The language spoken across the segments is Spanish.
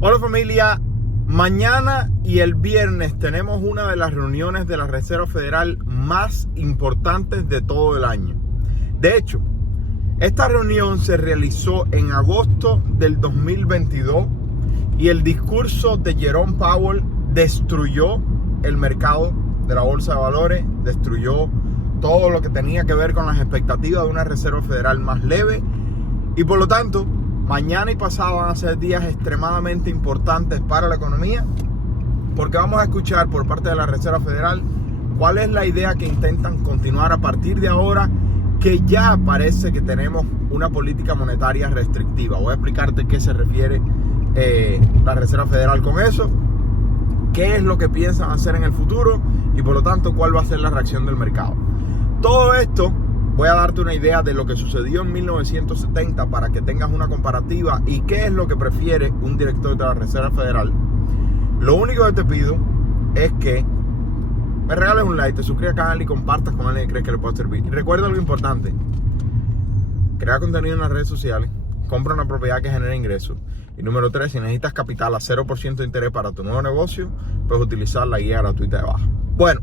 Hola familia, mañana y el viernes tenemos una de las reuniones de la Reserva Federal más importantes de todo el año. De hecho, esta reunión se realizó en agosto del 2022 y el discurso de Jerome Powell destruyó el mercado de la bolsa de valores, destruyó todo lo que tenía que ver con las expectativas de una Reserva Federal más leve y por lo tanto mañana y pasado van a ser días extremadamente importantes para la economía porque vamos a escuchar por parte de la Reserva Federal cuál es la idea que intentan continuar a partir de ahora, que ya parece que tenemos una política monetaria restrictiva. Voy a explicarte qué se refiere la Reserva Federal con eso, qué es lo que piensan hacer en el futuro y por lo tanto cuál va a ser la reacción del mercado. Todo esto voy a darte una idea de lo que sucedió en 1970 para que tengas una comparativa y qué es lo que prefiere un director de la Reserva Federal. Lo único que te pido es que me regales un like, te suscribas al canal y compartas con alguien que crees que le pueda servir. Y recuerda algo importante: crea contenido en las redes sociales, compra una propiedad que genere ingresos. Y número 3, si necesitas capital a 0% de interés para tu nuevo negocio, puedes utilizar la guía gratuita de abajo. Bueno,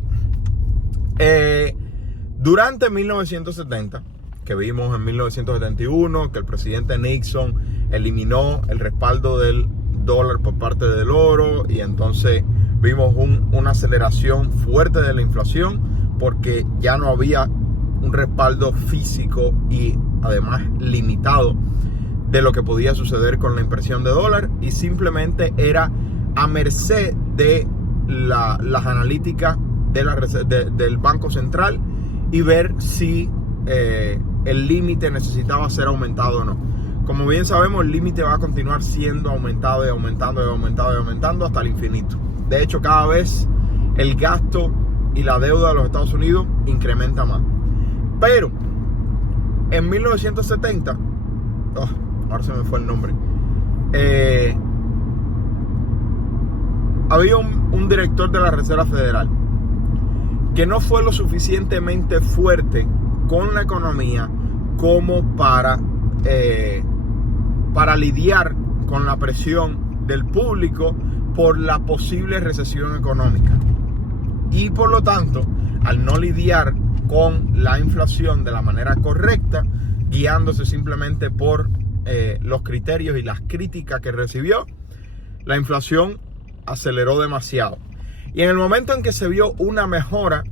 durante 1970, que vimos en 1971 que el presidente Nixon eliminó el respaldo del dólar por parte del oro y entonces vimos una aceleración fuerte de la inflación porque ya no había un respaldo físico y además limitado de lo que podía suceder con la impresión de dólar y simplemente era a merced de las analíticas del Banco Central y ver si el límite necesitaba ser aumentado o no. Como bien sabemos, el límite va a continuar siendo aumentado y aumentando y aumentando y aumentando hasta el infinito. De hecho, cada vez el gasto y la deuda de los Estados Unidos incrementa más. Pero en 1970, ahora se me fue el nombre, había un director de la Reserva Federal que no fue lo suficientemente fuerte con la economía como para lidiar con la presión del público por la posible recesión económica. Y por lo tanto, al no lidiar con la inflación de la manera correcta, guiándose simplemente por los criterios y las críticas que recibió, la inflación aceleró demasiado. Y en el momento en que se vio una mejora,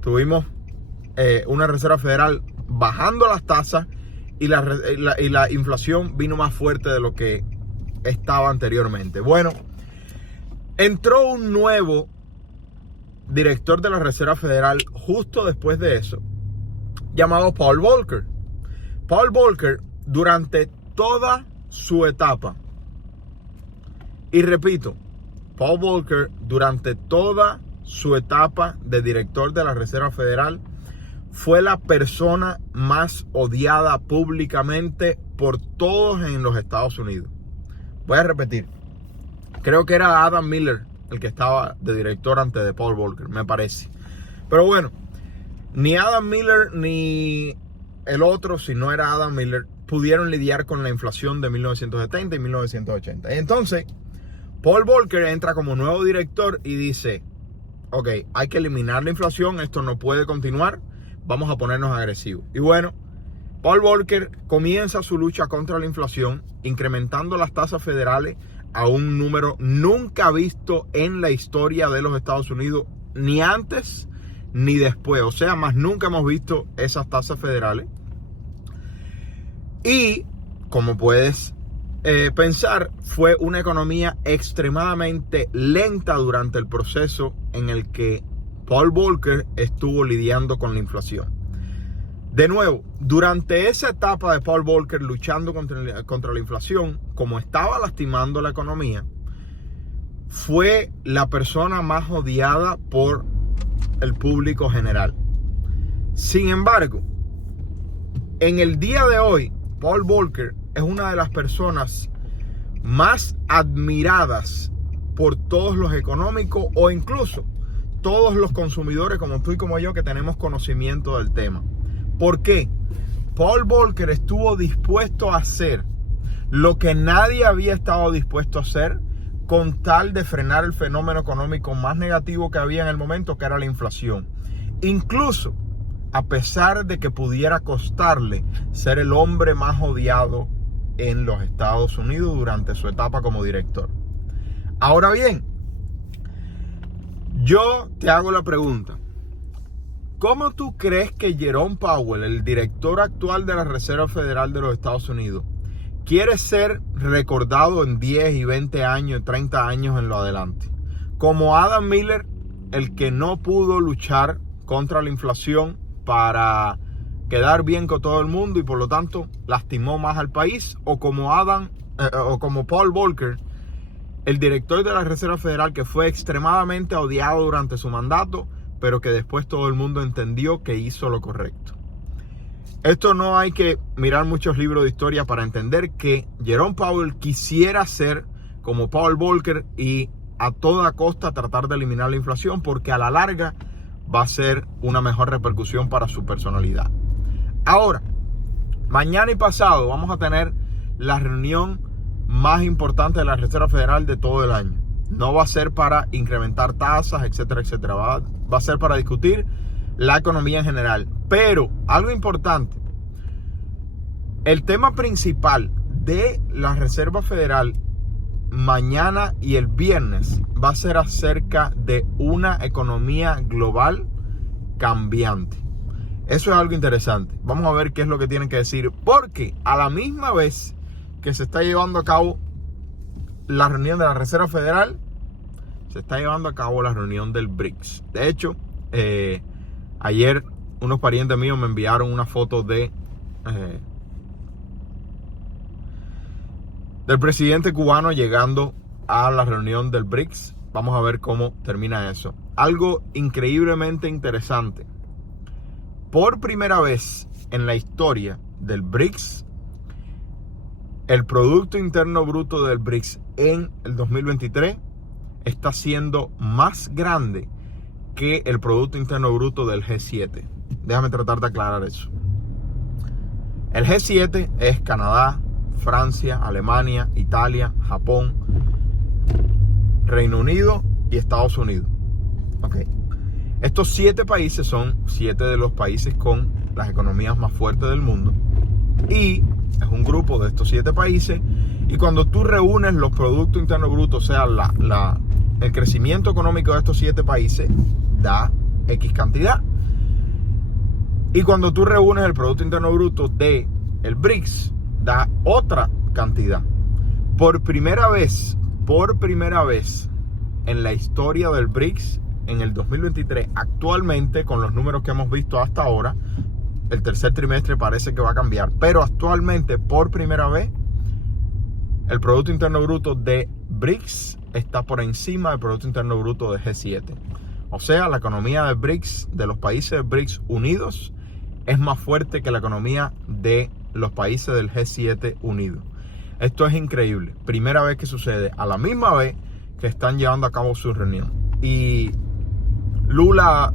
tuvimos una Reserva Federal bajando las tasas y la inflación vino más fuerte de lo que estaba anteriormente. Bueno, entró un nuevo director de la Reserva Federal justo después de eso, llamado Paul Volcker. Paul Volcker, durante toda su etapa, y repito, Paul Volcker durante toda su etapa de director de la Reserva Federal fue la persona más odiada públicamente por todos en los Estados Unidos. Voy a repetir, creo que era Adam Miller el que estaba de director antes de Paul Volcker, me parece. Pero bueno, ni Adam Miller ni el otro, si no era Adam Miller, pudieron lidiar con la inflación de 1970 y 1980. Y entonces Paul Volcker entra como nuevo director y dice: ok, hay que eliminar la inflación, esto no puede continuar, vamos a ponernos agresivos. Y bueno, Paul Volcker comienza su lucha contra la inflación, incrementando las tasas federales a un número nunca visto en la historia de los Estados Unidos, ni antes ni después. O sea, más nunca hemos visto esas tasas federales. Y, como puedes pensar, fue una economía extremadamente lenta durante el proceso en el que Paul Volcker estuvo lidiando con la inflación. De nuevo, durante esa etapa de Paul Volcker luchando contra la inflación, como estaba lastimando la economía, fue la persona más odiada por el público general. Sin embargo, en el día de hoy, Paul Volcker es una de las personas más admiradas por todos los económicos o incluso todos los consumidores como tú y como yo que tenemos conocimiento del tema. ¿Por qué? Paul Volcker estuvo dispuesto a hacer lo que nadie había estado dispuesto a hacer con tal de frenar el fenómeno económico más negativo que había en el momento, que era la inflación. Incluso a pesar de que pudiera costarle ser el hombre más odiado en los Estados Unidos durante su etapa como director. Ahora bien, yo te hago la pregunta: ¿cómo tú crees que Jerome Powell, el director actual de la Reserva Federal de los Estados Unidos, quiere ser recordado en 10 y 20 años, 30 años en lo adelante? Como Adam Miller, el que no pudo luchar contra la inflación para quedar bien con todo el mundo y por lo tanto lastimó más al país, o como Paul Volcker, el director de la Reserva Federal, que fue extremadamente odiado durante su mandato, pero que después todo el mundo entendió que hizo lo correcto. Esto no hay que mirar muchos libros de historia para entender que Jerome Powell quisiera ser como Paul Volcker y a toda costa tratar de eliminar la inflación, porque a la larga va a ser una mejor repercusión para su personalidad. Ahora, mañana y pasado vamos a tener la reunión más importante de la Reserva Federal de todo el año. No va a ser para incrementar tasas, etcétera, etcétera. Va a ser para discutir la economía en general. Pero algo importante, el tema principal de la Reserva Federal mañana y el viernes va a ser acerca de una economía global cambiante. Eso es algo interesante. Vamos a ver qué es lo que tienen que decir, porque a la misma vez que se está llevando a cabo la reunión de la Reserva Federal, se está llevando a cabo la reunión del BRICS. De hecho, ayer unos parientes míos me enviaron una foto del presidente cubano llegando a la reunión del BRICS. Vamos a ver cómo termina eso. Algo increíblemente interesante. Por primera vez en la historia del BRICS, el Producto Interno Bruto del BRICS en el 2023 está siendo más grande que el Producto Interno Bruto del G7. Déjame tratar de aclarar eso. El G7 es Canadá, Francia, Alemania, Italia, Japón, Reino Unido y Estados Unidos. Okay. Estos 7 países son 7 de los países con las economías más fuertes del mundo. Y es un grupo de estos 7 países. Y cuando tú reúnes los Productos Internos Brutos, o sea, el crecimiento económico de estos 7 países, da X cantidad. Y cuando tú reúnes el Producto Interno Bruto de el BRICS, da otra cantidad. Por primera vez en la historia del BRICS, en el 2023, actualmente, con los números que hemos visto hasta ahora, el tercer trimestre parece que va a cambiar, pero actualmente, por primera vez, el Producto Interno Bruto de BRICS está por encima del Producto Interno Bruto de G7. O sea, la economía de BRICS, de los países BRICS unidos, es más fuerte que la economía de los países del G7 unidos. Esto es increíble. Primera vez que sucede, a la misma vez que están llevando a cabo su reunión. Y Lula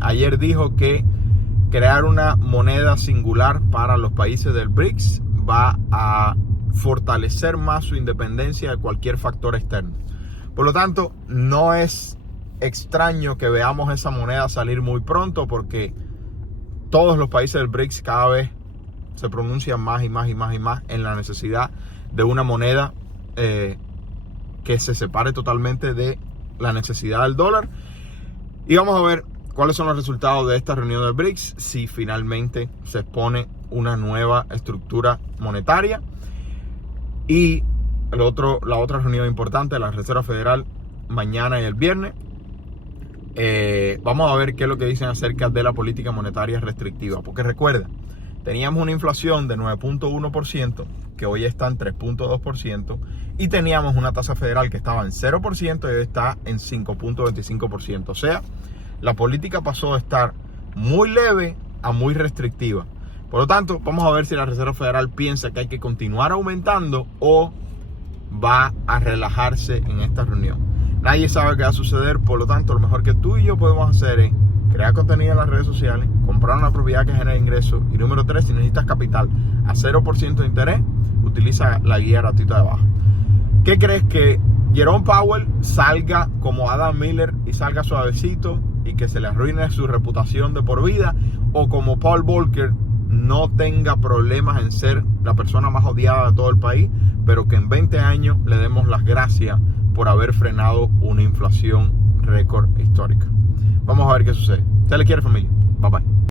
ayer dijo que crear una moneda singular para los países del BRICS va a fortalecer más su independencia de cualquier factor externo. Por lo tanto, no es extraño que veamos esa moneda salir muy pronto, porque todos los países del BRICS cada vez se pronuncian más y más en la necesidad de una moneda que se separe totalmente de la necesidad del dólar. Y vamos a ver cuáles son los resultados de esta reunión del BRICS, si finalmente se expone una nueva estructura monetaria. Y la otra reunión importante de la Reserva Federal mañana y el viernes. Vamos a ver qué es lo que dicen acerca de la política monetaria restrictiva, porque recuerda, teníamos una inflación de 9.1%, que hoy está en 3.2%, y teníamos una tasa federal que estaba en 0% y hoy está en 5.25%. O sea, la política pasó de estar muy leve a muy restrictiva. Por lo tanto, vamos a ver si la Reserva Federal piensa que hay que continuar aumentando o va a relajarse en esta reunión. Nadie sabe qué va a suceder, por lo tanto, lo mejor que tú y yo podemos hacer es crear contenido en las redes sociales, comprar una propiedad que genere ingresos y número 3, si necesitas capital a 0% de interés, utiliza la guía gratuita de abajo. ¿Qué crees? ¿Que Jerome Powell salga como Adam Miller y salga suavecito y que se le arruine su reputación de por vida? ¿O como Paul Volcker no tenga problemas en ser la persona más odiada de todo el país, pero que en 20 años le demos las gracias por haber frenado una inflación récord histórica? Vamos a ver qué sucede. Se le quiere, familia. Bye bye.